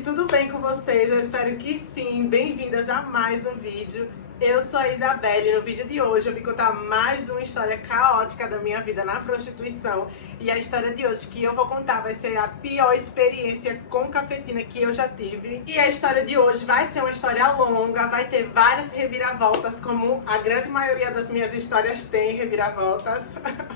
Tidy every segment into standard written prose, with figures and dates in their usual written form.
gente, tudo bem com vocês? Eu espero que sim. Bem-vindas a mais um vídeo. Eu sou a Isabelle e no vídeo de hoje eu vim contar mais uma história caótica da minha vida na prostituição. E a história de hoje que eu vou contar vai ser a pior experiência com cafetina que eu já tive. E a história de hoje vai ser uma história longa, vai ter várias reviravoltas, como a grande maioria das minhas histórias tem reviravoltas.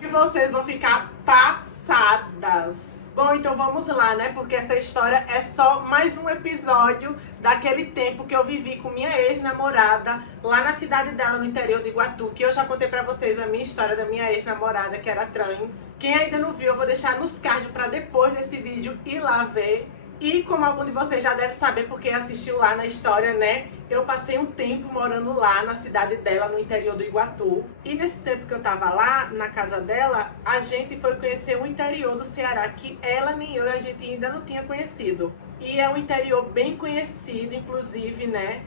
E vocês vão ficar passadas. Bom, então vamos lá, né? Porque essa história é só mais um episódio daquele tempo que eu vivi com minha ex-namorada lá na cidade dela, no interior de Iguatu, que eu já contei pra vocês a minha história da minha ex-namorada, que era trans. Quem ainda não viu, eu vou deixar nos cards pra depois desse vídeo ir lá ver. E como algum de vocês já deve saber, porque assistiu lá na história, né? Eu passei um tempo morando lá na cidade dela, no interior do Iguatu. E nesse tempo que eu tava lá, na casa dela, a gente foi conhecer o interior do Ceará, que ela nem eu e a gente ainda não tinha conhecido. E é um interior bem conhecido, inclusive, né?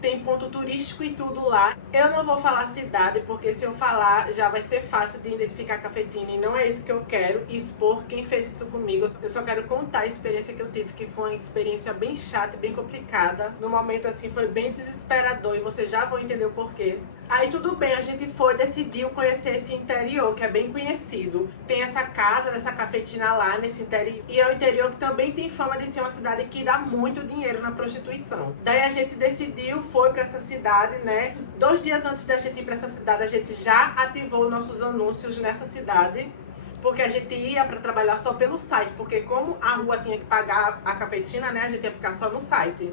Tem ponto turístico e tudo lá. Eu não vou falar cidade, porque se eu falar já vai ser fácil de identificar a cafetina. E não é isso que eu quero, expor quem fez isso comigo. Eu só quero contar a experiência que eu tive, que foi uma experiência bem chata e bem complicada. No momento assim foi bem desesperador e vocês já vão entender o porquê. Aí tudo bem, a gente decidiu conhecer esse interior, que é bem conhecido. Tem essa casa, essa cafetina lá nesse interior. E é um interior que também tem fama de ser uma cidade que dá muito dinheiro na prostituição. Daí a gente decidiu, foi pra essa cidade, né? 2 dias antes da gente ir pra essa cidade, a gente já ativou nossos anúncios nessa cidade. Porque a gente ia pra trabalhar só pelo site. Porque como a rua tinha que pagar a cafetina, né? A gente ia ficar só no site.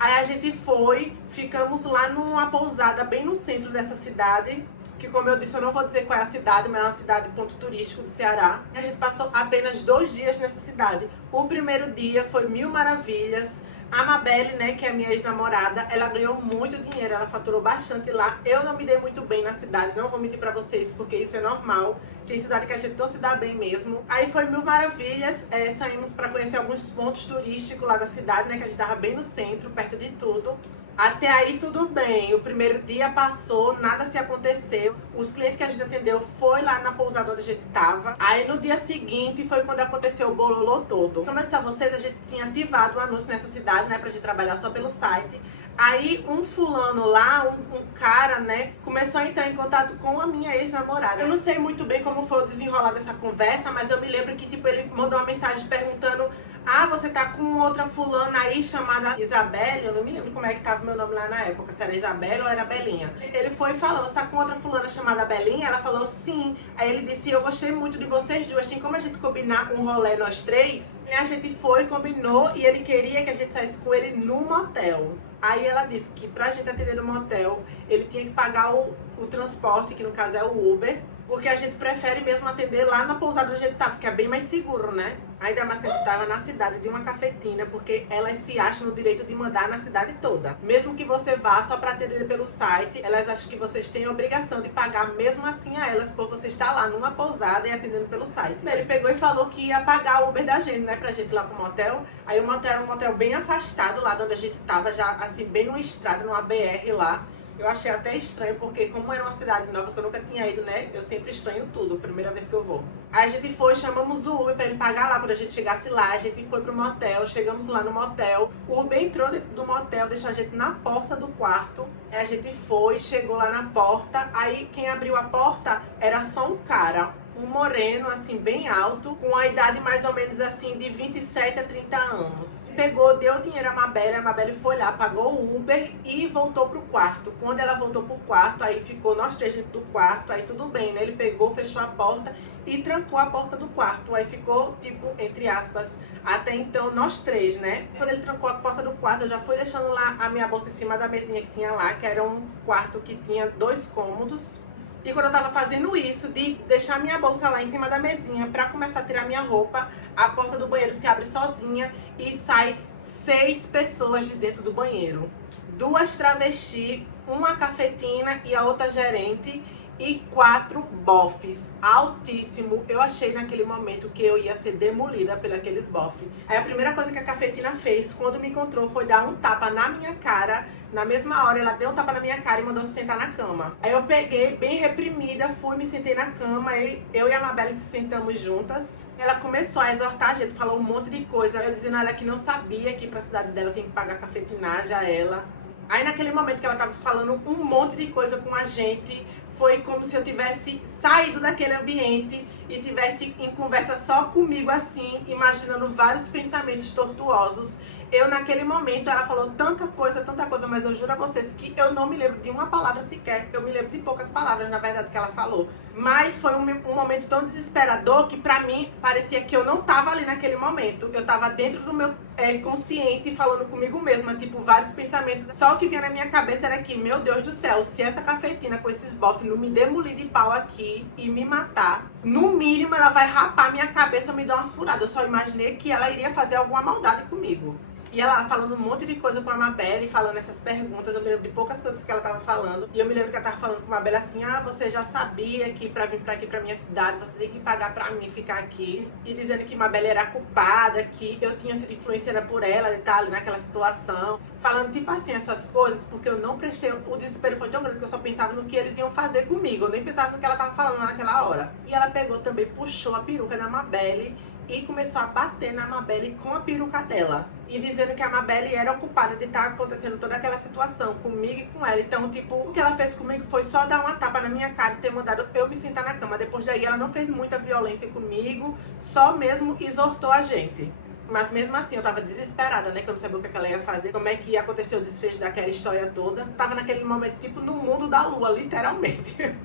Aí a gente foi, ficamos lá numa pousada bem no centro dessa cidade, que como eu disse, eu não vou dizer qual é a cidade, mas é uma cidade ponto turístico do Ceará. A gente passou apenas 2 dias nessa cidade. O primeiro dia foi mil maravilhas. A Mabelle, né, que é a minha ex-namorada, ela ganhou muito dinheiro, ela faturou bastante lá. Eu não me dei muito bem na cidade, não vou mentir pra vocês, porque isso é normal. Tem cidade que a gente não se dá bem mesmo. Aí foi mil maravilhas, saímos pra conhecer alguns pontos turísticos lá da cidade, né, que a gente tava bem no centro, perto de tudo. Até aí tudo bem, o primeiro dia passou, nada se aconteceu. Os clientes que a gente atendeu foi lá na pousada onde a gente tava. Aí no dia seguinte foi quando aconteceu o bololô todo. Como eu disse a vocês, a gente tinha ativado o anúncio nessa cidade, né, pra gente trabalhar só pelo site. Aí um fulano lá, um cara, né, começou a entrar em contato com a minha ex-namorada. Eu não sei muito bem como foi o desenrolar dessa conversa, mas eu me lembro que tipo ele mandou uma mensagem perguntando: ah, você tá com outra fulana aí chamada Isabelle? Eu não me lembro como é que tava meu nome lá na época, se era Isabelle ou era Belinha. Ele foi e falou: você tá com outra fulana chamada Belinha? Ela falou sim. Aí ele disse: eu gostei muito de vocês duas, tem como a gente combinar um rolê nós três? E a gente foi, combinou e ele queria que a gente saísse com ele no motel. Aí ela disse que pra gente atender no motel, ele tinha que pagar o transporte, que no caso é o Uber, porque a gente prefere mesmo atender lá na pousada onde a gente tava, que é bem mais seguro, né? Ainda mais que a gente tava na cidade de uma cafetina, porque elas se acham no direito de mandar na cidade toda. Mesmo que você vá só pra atender pelo site, elas acham que vocês têm a obrigação de pagar mesmo assim a elas, por você estar lá numa pousada e atendendo pelo site. Ele pegou e falou que ia pagar o Uber da gente, né, pra gente ir lá pro motel. Aí o motel era um motel bem afastado lá de onde a gente tava, já assim, bem numa estrada, numa BR lá. Eu achei até estranho, porque como era uma cidade nova que eu nunca tinha ido, né? Eu sempre estranho tudo, primeira vez que eu vou. Aí a gente foi, chamamos o Uber pra ele pagar lá, quando a gente chegasse lá. A gente foi pro motel, chegamos lá no motel. O Uber entrou dentro do motel, deixou a gente na porta do quarto. Aí a gente foi, chegou lá na porta. Aí quem abriu a porta era só um cara, um moreno, assim, bem alto, com a idade mais ou menos assim de 27 a 30 anos. Pegou, deu dinheiro a Mabelle foi lá, pagou o Uber e voltou pro quarto. Quando ela voltou pro quarto, aí ficou nós três dentro do quarto, aí tudo bem, né? Ele pegou, fechou a porta e trancou a porta do quarto. Aí ficou, tipo, entre aspas, até então nós três, né? Quando ele trancou a porta do quarto, eu já fui deixando lá a minha bolsa em cima da mesinha que tinha lá, que era um quarto que tinha 2 cômodos. E quando eu tava fazendo isso, de deixar minha bolsa lá em cima da mesinha pra começar a tirar minha roupa, a porta do banheiro se abre sozinha e sai 6 pessoas de dentro do banheiro. 2 travestis, uma cafetina e a outra gerente. e 4 bofs altíssimo. Eu achei naquele momento que eu ia ser demolida por aqueles bofs. Aí a primeira coisa que a Cafetina fez quando me encontrou foi dar um tapa na minha cara. Na mesma hora ela deu um tapa na minha cara e mandou se sentar na cama. Aí eu peguei, bem reprimida, fui, me sentei na cama, e eu e a Amabelle se sentamos juntas. Ela começou a exortar a gente, falou um monte de coisa. Eu dizendo a ela que não sabia que pra cidade dela tem que pagar cafetinagem a ela. Aí naquele momento que ela tava falando um monte de coisa com a gente, foi como se eu tivesse saído daquele ambiente e tivesse em conversa só comigo assim, imaginando vários pensamentos tortuosos. Eu naquele momento, ela falou tanta coisa, mas eu juro a vocês que eu não me lembro de uma palavra sequer. Eu me lembro de poucas palavras, na verdade, que ela falou. Mas foi um momento tão desesperador que pra mim parecia que eu não tava ali naquele momento. Eu tava dentro do meu consciente falando comigo mesma, tipo, vários pensamentos. Só o que vinha na minha cabeça era que, meu Deus do céu, se essa Cafetina com esses bofs não me demolir de pau aqui e me matar, no mínimo ela vai rapar minha cabeça ou me dar umas furadas. Eu só imaginei que ela iria fazer alguma maldade comigo. E ela falando um monte de coisa com a Amabelle, falando essas perguntas. Eu me lembro de poucas coisas que ela tava falando. E eu me lembro que ela tava falando com a Amabelle assim: ah, você já sabia que pra vir pra aqui, pra minha cidade, você tem que pagar pra mim ficar aqui. E dizendo que a Amabelle era culpada, que eu tinha sido influenciada por ela de estar ali naquela situação. Falando tipo assim, essas coisas, porque eu não prestei... O desespero foi tão grande que eu só pensava no que eles iam fazer comigo. Eu nem pensava no que ela tava falando naquela hora. E ela pegou também, puxou a peruca da Amabelle e começou a bater na Amabelle com a peruca dela. E dizendo que a Amabelle era culpada de estar acontecendo toda aquela situação comigo e com ela. Então, tipo, o que ela fez comigo foi só dar uma tapa na minha cara e ter mandado eu me sentar na cama. Depois daí, ela não fez muita violência comigo, só mesmo exortou a gente. Mas mesmo assim, eu tava desesperada, né? Que eu não sabia o que ela ia fazer, como é que ia acontecer o desfecho daquela história toda. Tava naquele momento, tipo, no mundo da lua, literalmente.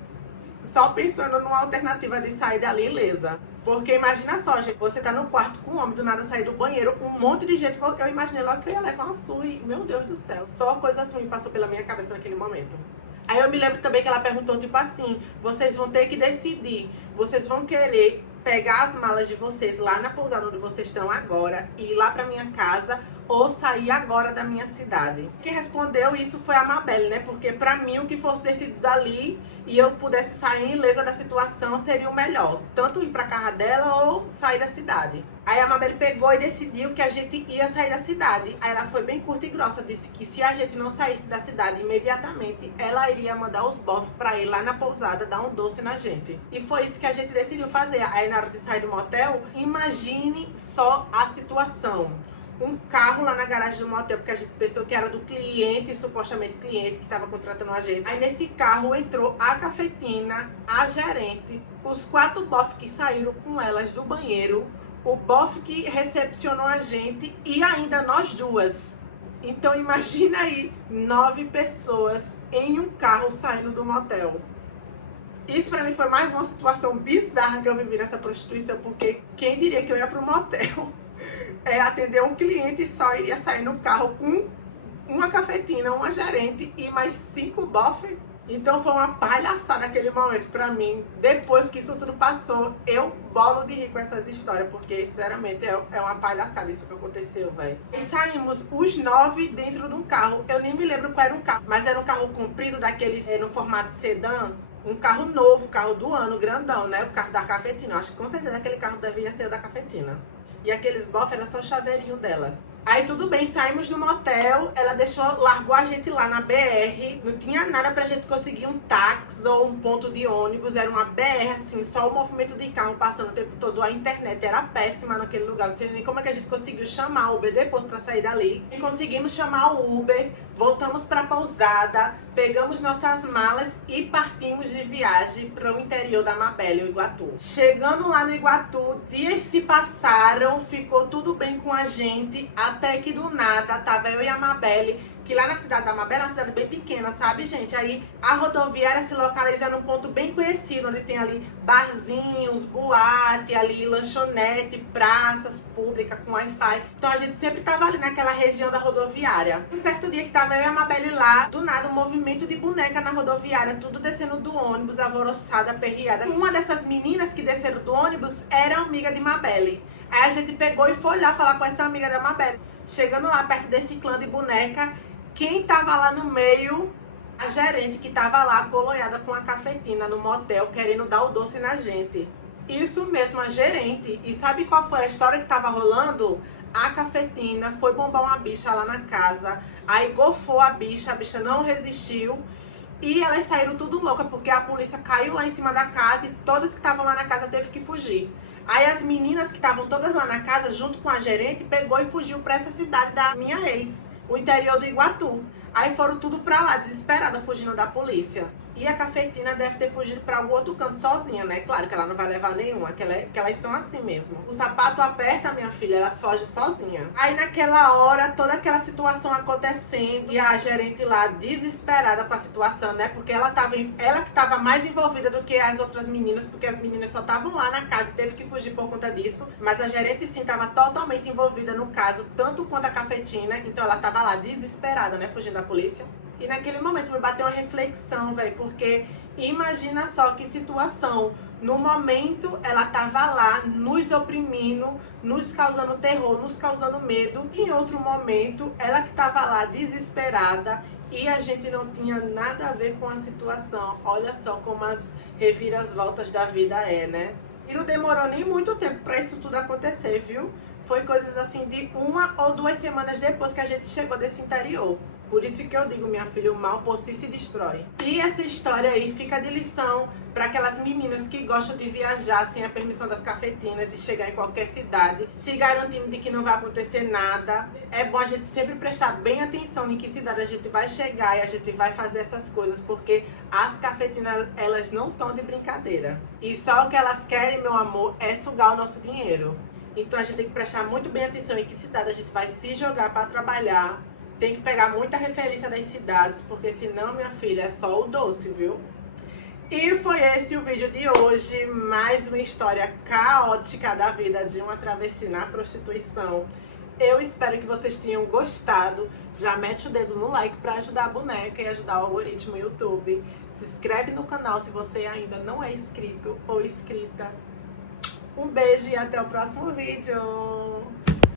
Só pensando numa alternativa de sair dali ilesa. Porque imagina só, gente, você tá no quarto com um homem, do nada sair do banheiro, um monte de gente, eu imaginei logo que eu ia levar uma surra e, meu Deus do céu, só coisas ruins passou pela minha cabeça naquele momento. Aí eu me lembro também que ela perguntou, tipo assim, vocês vão ter que decidir, vocês vão querer pegar as malas de vocês lá na pousada onde vocês estão agora e ir lá pra minha casa ou sair agora da minha cidade. Quem respondeu isso foi a Amabelle, né? Porque pra mim o que fosse decidido dali e eu pudesse sair ilesa da situação seria o melhor. Tanto ir pra casa dela ou sair da cidade. Aí a Amabelle pegou e decidiu que a gente ia sair da cidade. Aí ela foi bem curta e grossa, disse que se a gente não saísse da cidade imediatamente, ela iria mandar os bofs pra ir lá na pousada dar um doce na gente. E foi isso que a gente decidiu fazer. Aí na hora de sair do motel, imagine só a situação. Um carro lá na garagem do motel, porque a gente pensou que era do cliente, supostamente cliente, que estava contratando a gente. Aí nesse carro entrou a Cafetina, a gerente, os 4 bofs que saíram com elas do banheiro, o bofe que recepcionou a gente e ainda nós duas. Então imagina aí, 9 pessoas em um carro saindo do motel. Isso pra mim foi mais uma situação bizarra que eu vivi nessa prostituição, porque quem diria que eu ia pro motel atender um cliente e só iria sair no carro com uma Cafetina, uma gerente e mais 5 bofs. Então foi uma palhaçada naquele momento pra mim. Depois que isso tudo passou, eu bolo de rir com essas histórias, porque sinceramente é uma palhaçada isso que aconteceu, velho. E saímos os 9 dentro de um carro. Eu nem me lembro qual era o carro, mas era um carro comprido daqueles no formato sedã. Um carro novo, carro do ano, grandão, né? O carro da Cafetina. Acho que com certeza aquele carro devia ser da Cafetina. E aqueles bofs era só o chaveirinho delas. Aí tudo bem, saímos do motel, ela largou a gente lá na BR, não tinha nada pra gente conseguir um táxi ou um ponto de ônibus, era uma BR assim, só o movimento de carro passando o tempo todo, a internet era péssima naquele lugar, não sei nem como é que a gente conseguiu chamar o Uber depois pra sair dali. E conseguimos chamar o Uber, voltamos pra pousada, pegamos nossas malas e partimos de viagem para o interior da Amabelle, o Iguatu. Chegando lá no Iguatu, dias se passaram, ficou tudo bem com a gente, até que do nada tava eu e a Amabelle, que lá na cidade da Amabelle é uma cidade bem pequena, sabe, gente? Aí a rodoviária se localiza num ponto bem conhecido, onde tem ali barzinhos, boate, ali lanchonete, praças públicas com Wi-Fi. Então a gente sempre tava ali naquela região da rodoviária. Um certo dia que tava eu e a Amabelle lá, do nada um movimento de boneca na rodoviária, tudo descendo do ônibus, alvoroçada, aperreada. Uma dessas meninas que desceram do ônibus era amiga de Amabelle. Aí a gente pegou e foi lá falar com essa amiga da Amabelle. Chegando lá perto desse clã de boneca, quem tava lá no meio A gerente que tava lá coloiada com a cafetina no motel querendo dar o doce na gente. Isso mesmo, a gerente. E sabe qual foi a história que tava rolando? A cafetina foi bombar uma bicha lá na casa, aí gofou a bicha não resistiu e elas saíram tudo louca porque a polícia caiu lá em cima da casa e todas que estavam lá na casa teve que fugir. Aí as meninas que estavam todas lá na casa junto com a gerente pegou e fugiu para essa cidade da minha ex, o interior do Iguatu. Aí foram tudo pra lá, desesperada, fugindo da polícia. E a cafetina deve ter fugido pra algum outro canto sozinha, né? Claro que ela não vai levar nenhuma, que elas são assim mesmo. O sapato aperta, minha filha, elas fogem sozinha. Aí naquela hora, toda aquela situação acontecendo e a gerente lá desesperada com a situação, né? Porque ela que tava mais envolvida do que as outras meninas, porque as meninas só estavam lá na casa e teve que fugir por conta disso. Mas a gerente sim tava totalmente envolvida no caso, tanto quanto a cafetina. Então ela tava lá desesperada, né? Fugindo da polícia. E naquele momento me bateu uma reflexão, velho, porque imagina só que situação. No momento ela tava lá nos oprimindo, nos causando terror, nos causando medo. Em outro momento ela que tava lá desesperada e a gente não tinha nada a ver com a situação. Olha só como as reviravoltas da vida é, né? E não demorou nem muito tempo para isso tudo acontecer, viu? Foi coisas assim de 1 ou 2 semanas depois que a gente chegou desse interior. Por isso que eu digo, minha filha, o mal por si se destrói. E essa história aí fica de lição para aquelas meninas que gostam de viajar sem a permissão das cafetinas e chegar em qualquer cidade, se garantindo de que não vai acontecer nada. É bom a gente sempre prestar bem atenção em que cidade a gente vai chegar e a gente vai fazer essas coisas, porque as cafetinas, elas não estão de brincadeira. E só o que elas querem, meu amor, é sugar o nosso dinheiro. Então a gente tem que prestar muito bem atenção em que cidade a gente vai se jogar para trabalhar. Tem que pegar muita referência das cidades, porque senão, minha filha, é só o doce, viu? E foi esse o vídeo de hoje, mais uma história caótica da vida de uma travesti na prostituição. Eu espero que vocês tenham gostado. Já mete o dedo no like para ajudar a boneca e ajudar o algoritmo do YouTube. Se inscreve no canal se você ainda não é inscrito ou inscrita. Um beijo e até o próximo vídeo!